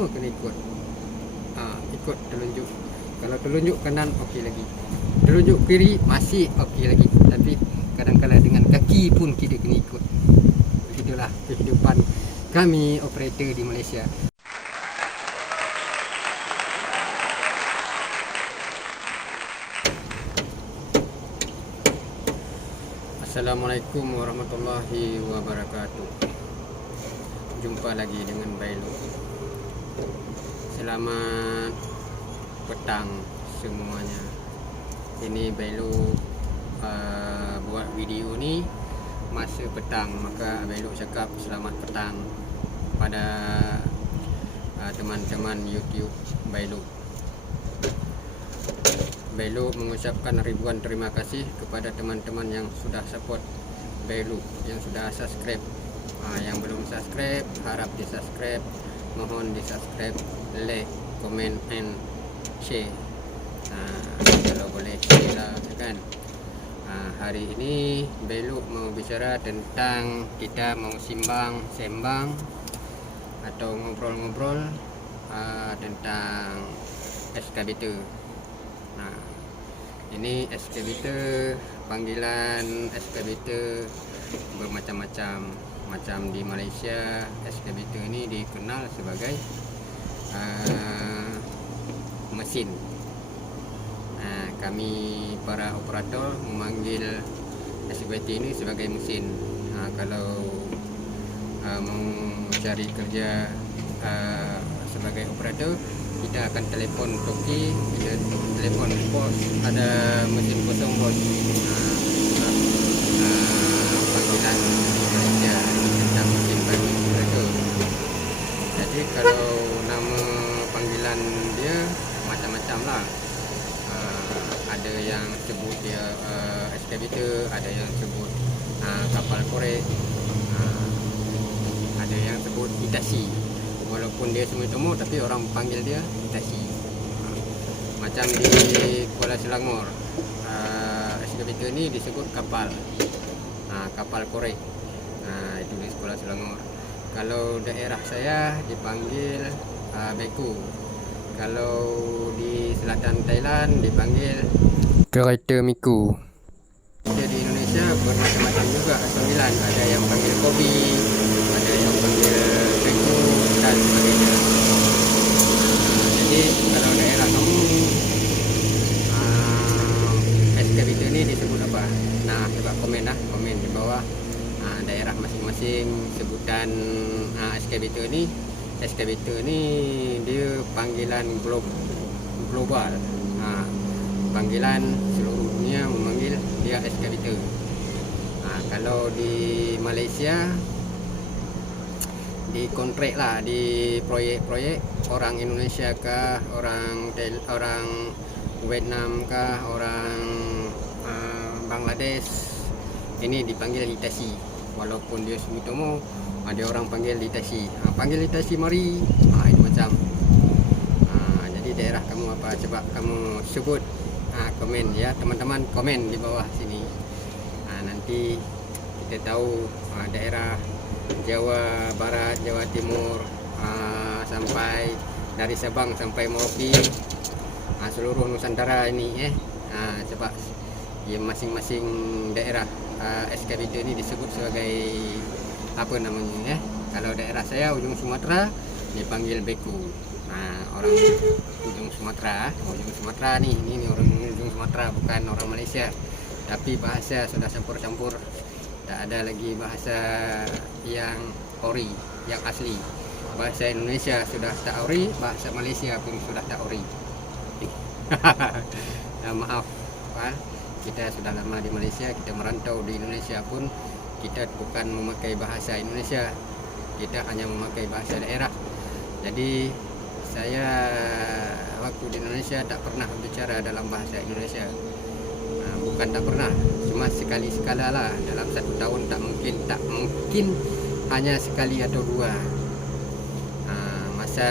semua kena ikut. Ikut telunjuk. Kalau telunjuk kanan okey lagi, telunjuk kiri masih okey lagi, tapi kadang-kadang dengan kaki pun kita kena ikut. Begitulah kehidupan kami operator di Malaysia. Assalamualaikum warahmatullahi wabarakatuh. Jumpa lagi dengan Bailu. Selamat petang semuanya. Ini Bailu buat video ni masa petang, maka Bailu cakap selamat petang pada teman-teman YouTube Bailu. Bailu mengucapkan ribuan terima kasih kepada teman-teman yang sudah support Bailu, yang sudah subscribe. Yang belum subscribe, harap di subscribe, mohon di subscribe, like, comment and share. Kalau boleh share lah kan. Hari ini Bailu mau bicara tentang, kita mau sembang atau ngobrol-ngobrol tentang excavator. Ini excavator, panggilan excavator bermacam-macam. Macam di Malaysia, excavator ini dikenal sebagai mesin. Kami para operator memanggil excavator ini sebagai mesin. Kalau mencari kerja sebagai operator, kita akan telefon toki, kita telefon bos, ada mesin kosong bos. Panggilan Malaysia tentang mesin baru operator. Jadi kalau nama panggilan dia macam-macam lah. Ada yang sebut dia excavator, ada yang sebut kapal korek, ada yang sebut Hitachi. Walaupun dia semua temu, tapi orang panggil dia Hitachi. Macam di Kuala Selangor, excavator ni disebut kapal, kapal korek. Itu di Kuala Selangor. Kalau daerah saya dipanggil beko. Kalau di selatan Thailand dipanggil kereta miku. Kita di Indonesia bermacam-macam juga panggilan. Ada yang panggil kobi, ada yang panggil beko dan sebagainya. Jadi kalau daerah kamu excavator ni disebut apa? Coba komen lah, komen di bawah daerah masing-masing sebutan excavator ni. Excavator ni dia panggilan global. Panggilan seluruh dunia memanggil dia excavator. Kalau di Malaysia di kontrak lah, di proyek-proyek, orang Indonesia kah, orang Vietnam kah, orang Bangladesh, ini dipanggil Hitachi. Walaupun dia Sumitomo, ada orang panggil Hitachi. Panggil Hitachi mari. Itu macam. Jadi daerah kamu apa? Coba kamu sebut, komen ya teman-teman, komen di bawah sini. Nanti kita tahu daerah Jawa Barat, Jawa Timur, sampai dari Sabang sampai Merauke, seluruh Nusantara ini coba ya, masing-masing daerah excavator ini disebut sebagai apa namanya ya. Kalau daerah saya ujung Sumatera dipanggil beko. Orang ujung Sumatera, nih, ini orang ujung Sumatera, bukan orang Malaysia. Tapi bahasa sudah campur-campur. Tak ada lagi bahasa yang ori, yang asli. Bahasa Indonesia sudah tak ori, bahasa Malaysia pun sudah tak ori. Maaf, kita sudah lama di Malaysia, kita merantau di Indonesia pun kita bukan memakai bahasa Indonesia, kita hanya memakai bahasa daerah. Jadi saya waktu di Indonesia tak pernah berbicara dalam bahasa Indonesia. Bukan tak pernah, cuma sekali-sekala lah dalam satu tahun. Tak mungkin hanya sekali atau dua. Masa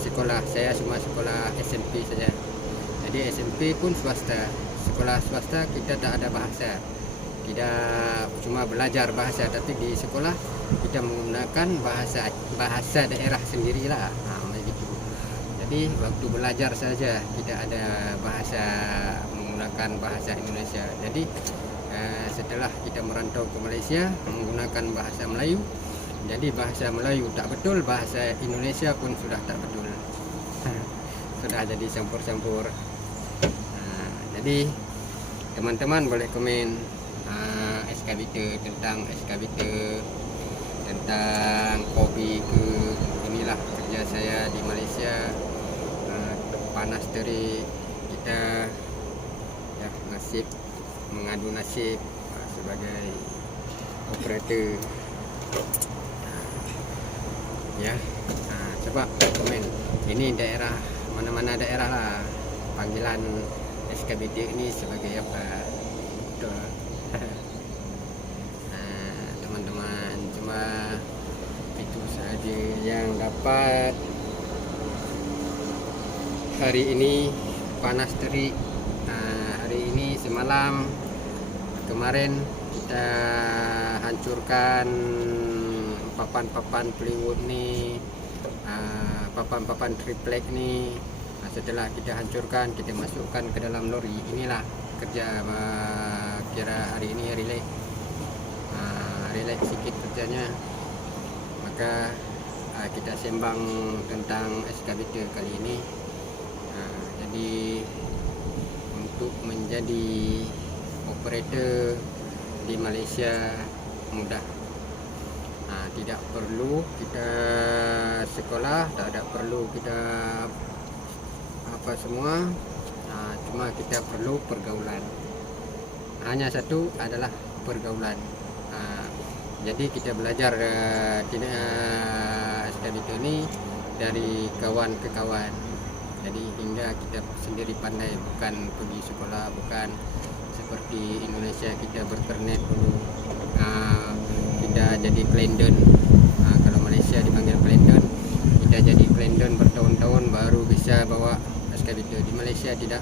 sekolah saya cuma sekolah SMP saja. Jadi SMP pun swasta. Sekolah swasta kita tak ada bahasa. Tidak cuma belajar bahasa, tapi di sekolah kita menggunakan bahasa daerah sendirilah. Begitu. jadi waktu belajar saja tidak ada bahasa menggunakan bahasa Indonesia. Jadi setelah kita merantau ke Malaysia menggunakan bahasa Melayu, jadi bahasa Melayu tak betul, bahasa Indonesia pun sudah tak betul. Sudah jadi campur-campur. Jadi teman-teman boleh komen ekskavator, tentang ekskavator, tentang hobi ke, inilah kerja saya di Malaysia. Panas terik, kita ya nasib, mengadu nasib sebagai operator. Ya, coba komen ini daerah mana-mana daerah lah, panggilan ekskavator ini sebagai apa. Betul. Teman-teman, cuma itu saja yang dapat hari ini. Panas terik hari ini. Semalam kemarin kita hancurkan papan-papan plywood nih, papan-papan triplek nih. Setelah kita hancurkan, kita masukkan ke dalam lori. Inilah kerja kira hari ini relax sikit kerjanya. Maka kita sembang tentang ekskavator kali ini. Jadi untuk menjadi operator di Malaysia mudah. Tidak perlu kita sekolah, tak perlu kita apa semua, cuma kita perlu pergaulan. Hanya satu adalah pergaulan. Jadi kita belajar ekskavator ini dari kawan ke kawan. Jadi hingga kita sendiri pandai, bukan pergi sekolah, bukan seperti Indonesia kita berternet dulu, kita jadi klendon. Kalau Malaysia dipanggil klendon, kita jadi klendon bertahun-tahun baru bisa bawa ekskavator. Di Malaysia tidak.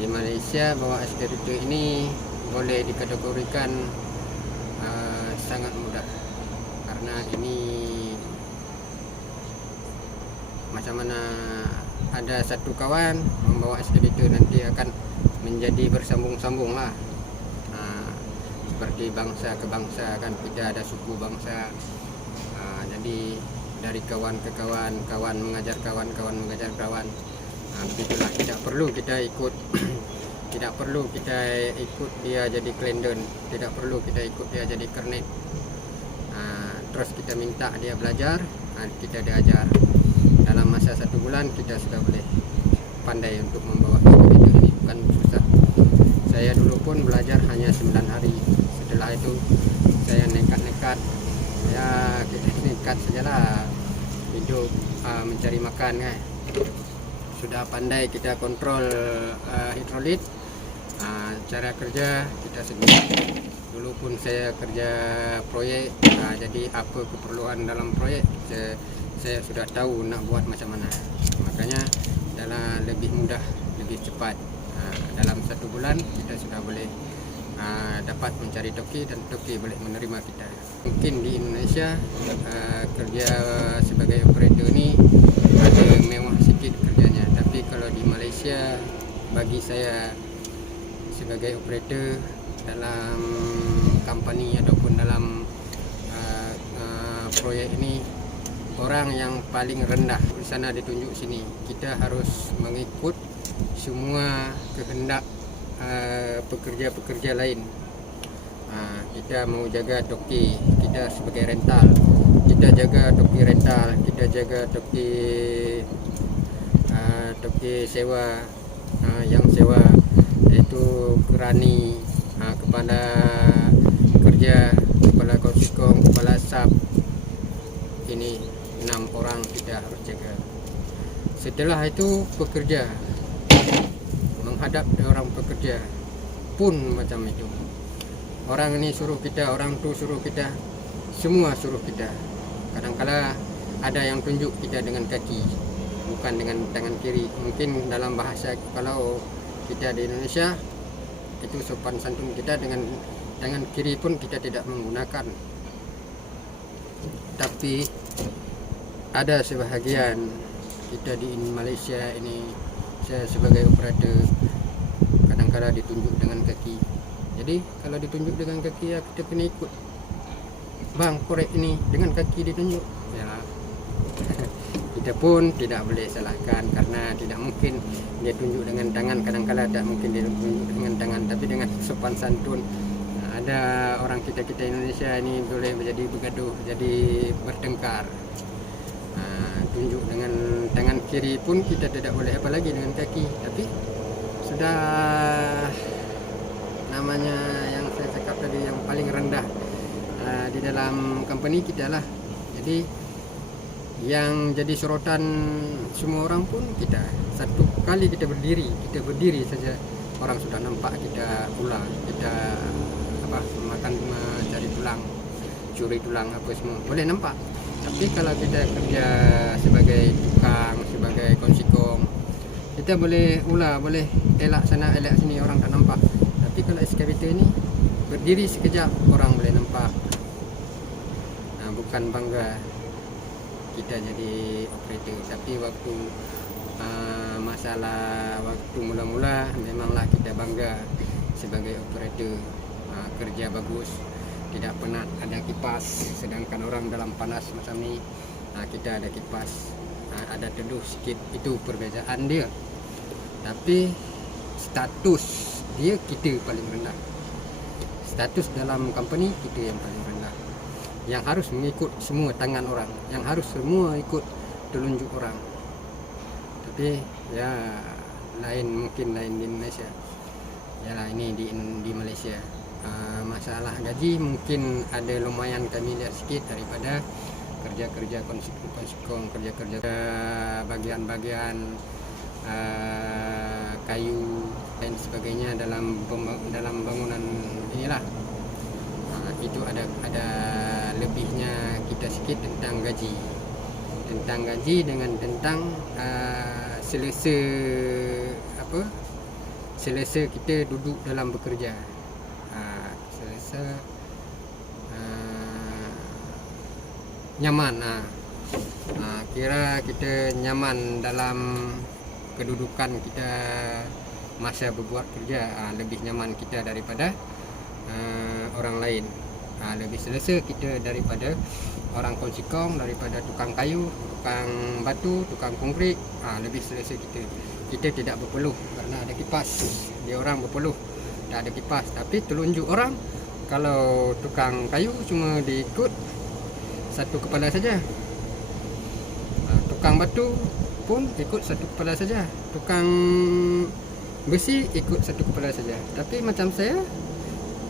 Di Malaysia bawa ekskavator ini boleh dikategorikan sangat mudah, karena ini macam mana ada satu kawan membawa ekskavator nanti akan menjadi bersambung-sambung lah. Seperti bangsa ke bangsa kan, kita ada suku bangsa. Jadi dari kawan ke kawan, kawan mengajar kawan, kawan mengajar kawan. Begitulah, tidak perlu kita ikut tidak perlu kita ikut dia jadi klendon, tidak perlu kita ikut dia jadi kernet. Terus kita minta dia belajar, kita diajar. Dalam masa 1 bulan kita sudah boleh pandai untuk membawa ekskavator ini, bukan susah. Saya dulu pun belajar hanya 9 hari. Setelah itu saya nekat-nekat, ya kita nekat sajalah hidup, mencari makan kan. Sudah pandai kita kontrol hidrolik, cara kerja kita sendiri. Dulu pun saya kerja proyek, jadi apa keperluan dalam proyek saya sudah tahu nak buat macam mana. Makanya adalah lebih mudah, lebih cepat. Dalam 1 bulan kita sudah boleh dapat mencari toki, dan toki boleh menerima kita. Mungkin di Indonesia kerja sebagai operator ini ada mewah sikit kerjanya, tapi kalau di Malaysia bagi saya sebagai operator dalam company ataupun dalam proyek ini, orang yang paling rendah di sana ditunjuk sini. Kita harus mengikut semua kehendak pekerja-pekerja lain. Kita mau jaga toki, kita sebagai rental, kita jaga toki rental, kita jaga toki sewa, yang sewa yaitu kerani, kepala kerja, kepala konsikong, kepala sub. Ini 6 orang kita harus jaga. Setelah itu pekerja, menghadap orang pekerja pun macam itu. Orang ini suruh kita, orang tu suruh kita, semua suruh kita. Kadang-kala ada yang tunjuk kita dengan kaki, bukan dengan tangan kiri. Mungkin dalam bahasa, kalau kita di Indonesia itu sopan santun, kita dengan tangan kiri pun kita tidak menggunakan. Tapi ada sebahagian kita di Malaysia ini, saya sebagai operator kadang-kadang ditunjuk dengan kaki. Jadi kalau ditunjuk dengan kaki ya kita kena ikut. Bang, korek ini dengan kaki ditunjuk. Ya, kita pun tidak boleh salahkan karena tidak mungkin dia tunjuk dengan tangan. Kadang-kadang tidak mungkin dia tunjuk dengan tangan, tapi dengan sopan santun. Ada orang kita Indonesia ini boleh menjadi bergaduh, jadi bertengkar. Tunjuk dengan tangan kiri pun kita tidak boleh, apalagi dengan kaki. Tapi sudah namanya yang saya cakap tadi, yang paling rendah di dalam company kita lah. Jadi yang jadi sorotan semua orang pun kita. Satu kali kita berdiri saja orang sudah nampak kita ulah, kita makan mencari tulang, curi tulang apa semua boleh nampak. Tapi kalau kita kerja sebagai tukang, sebagai konsikong, kita boleh ulah, boleh elak sana elak sini, orang tak nampak. Tapi kalau excavator ni berdiri sekejap orang boleh nampak. Bukan bangga kita jadi operator, tapi waktu masalah waktu mula-mula memanglah kita bangga sebagai operator. Kerja bagus, tidak pernah ada kipas, sedangkan orang dalam panas macam ni kita ada kipas, ada teduh sikit, itu perbezaan dia. Tapi status dia kita paling rendah. Status dalam company kita yang paling rendah, yang harus mengikut semua tangan orang, yang harus semua ikut telunjuk orang. Tapi ya mungkin lain di Indonesia. Yalah, ini di Malaysia. Masalah gaji mungkin ada lumayan kami lihat sikit daripada kerja-kerja konsikong, kerja-kerja bagian-bagian kayu dan sebagainya dalam bangunan inilah. Itu ada lebihnya kita sikit tentang gaji dengan tentang selesa kita duduk dalam bekerja. Nyaman. Kira kita nyaman dalam kedudukan kita masa berbuat kerja, lebih nyaman kita daripada orang lain. Lebih selesa kita daripada orang konsikong, daripada tukang kayu, tukang batu, tukang konkrit. Lebih selesa kita tidak berpeluh kerana ada kipas. Dia orang berpeluh tak ada kipas, tapi telunjuk orang. Kalau tukang kayu cuma diikut satu kepala saja, tukang batu pun ikut satu kepala saja, tukang besi ikut satu kepala saja. Tapi macam saya,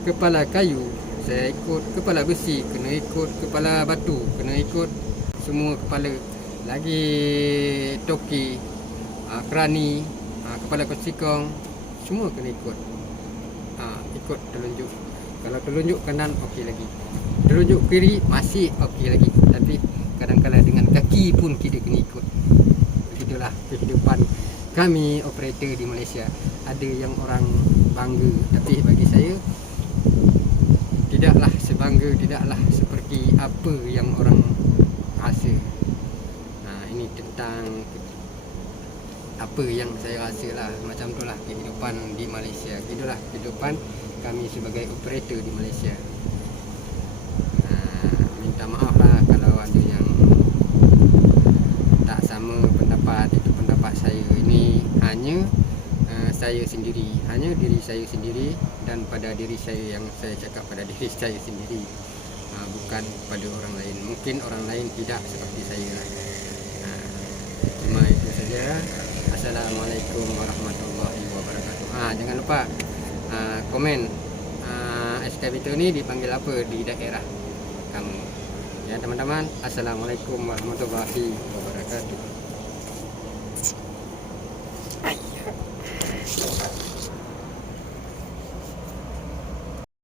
kepala kayu saya ikut, kepala besi kena ikut, kepala batu kena ikut, semua kepala. Lagi toki, kerani, kepala konsikong, semua kena ikut. Ikut telunjuk. Kalau telunjuk kanan okey lagi, telunjuk kiri masih okey lagi, tapi kadang-kadang dengan kaki pun kita kena ikut. Begitulah kehidupan kami operator di Malaysia. Ada yang orang bangga, tapi bagi saya tidaklah sebangga, tidaklah seperti apa yang orang rasa. Ini tentang apa yang saya rasa lah. Macam itulah kehidupan di Malaysia. Itulah kehidupan kami sebagai operator di Malaysia. Minta maaf lah kalau ada yang tak sama pendapat. Itu pendapat saya. Ini hanya saya sendiri, hanya diri saya sendiri, dan pada diri saya yang saya cakap pada diri saya sendiri, bukan pada orang lain. Mungkin orang lain tidak seperti saya lah. Cuma itu saja. Assalamualaikum warahmatullahi wabarakatuh. Jangan lupa komen excavator ni dipanggil apa di daerah kamu. Ya teman-teman, assalamualaikum warahmatullahi wabarakatuh.